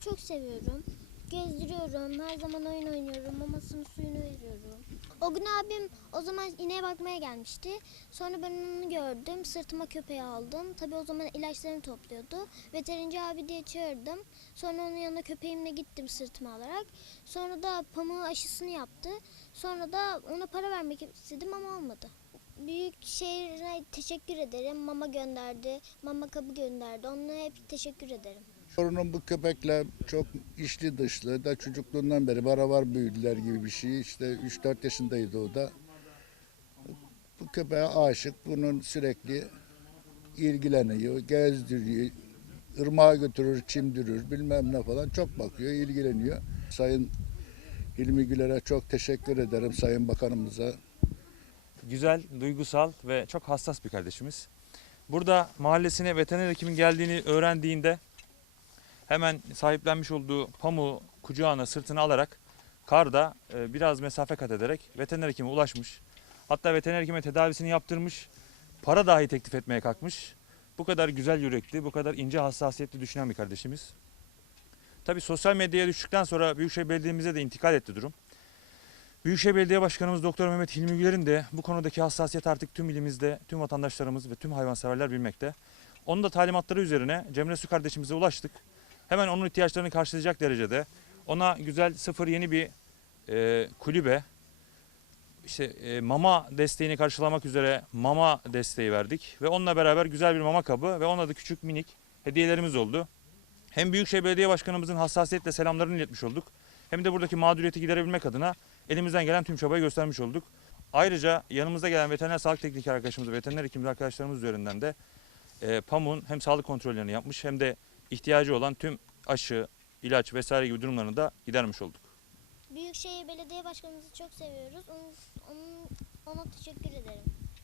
Çok seviyorum. Gezdiriyorum, her zaman oyun oynuyorum, mamasını suyunu veriyorum. O gün abim o zaman ineğe bakmaya gelmişti. Sonra ben onu gördüm, sırtıma köpeği aldım. Tabii o zaman ilaçlarını topluyordu. Veterinci abi diye çağırdım. Sonra onun yanına köpeğimle gittim sırtıma alarak. Sonra da pamuğu aşısını yaptı. Sonra da ona para vermek istedim ama olmadı. Büyük şehre teşekkür ederim. Mama gönderdi, mama kabı gönderdi. Onlara hep teşekkür ederim. Torunum bu köpekle çok içli dışlı da çocukluğundan beri beraber büyüdüler gibi bir şey. İşte 3-4 yaşındaydı o da. Bu köpeğe aşık. Bunun sürekli ilgileniyor, gezdiriyor. ırmağa götürür, çimdirir bilmem ne falan. Çok bakıyor, ilgileniyor. Sayın Hilmi Güler'e çok teşekkür ederim Sayın Bakanımıza. Güzel, duygusal ve çok hassas bir kardeşimiz. Burada mahallesine veteriner hekimin geldiğini öğrendiğinde hemen sahiplenmiş olduğu pamuğu kucağına sırtına alarak karda e, biraz mesafe kat ederek veteriner hekime ulaşmış. Hatta veteriner hekime tedavisini yaptırmış. Para dahi teklif etmeye kalkmış. Bu kadar güzel yürekli, bu kadar ince hassasiyetli düşünen bir kardeşimiz. Tabii sosyal medyaya düştükten sonra Büyükşehir Belediye'mize de intikal etti durum. Büyükşehir Belediye Başkanımız Doktor Mehmet Hilmi Güler'in de bu konudaki hassasiyet artık tüm ilimizde, tüm vatandaşlarımız ve tüm hayvanseverler bilmekte. Onun da talimatları üzerine Cemre Su kardeşimize ulaştık. Hemen onun ihtiyaçlarını karşılayacak derecede ona güzel sıfır yeni bir e, kulübe, işte e, mama desteğini karşılamak üzere mama desteği verdik. Ve onunla beraber güzel bir mama kabı ve ona da küçük minik hediyelerimiz oldu. Hem Büyükşehir Belediye Başkanımızın hassasiyetle selamlarını iletmiş olduk. Hem de buradaki mağduriyeti giderebilmek adına elimizden gelen tüm çabayı göstermiş olduk. Ayrıca yanımızda gelen veteriner sağlık teknik arkadaşımız, veteriner hekimli arkadaşlarımız üzerinden de e, pamuğun hem sağlık kontrollerini yapmış hem de ihtiyacı olan tüm aşı, ilaç vesaire gibi durumlarını da gidermiş olduk. Büyükşehir Belediye Başkanımızı çok seviyoruz. Onun, onun, ona teşekkür ederim.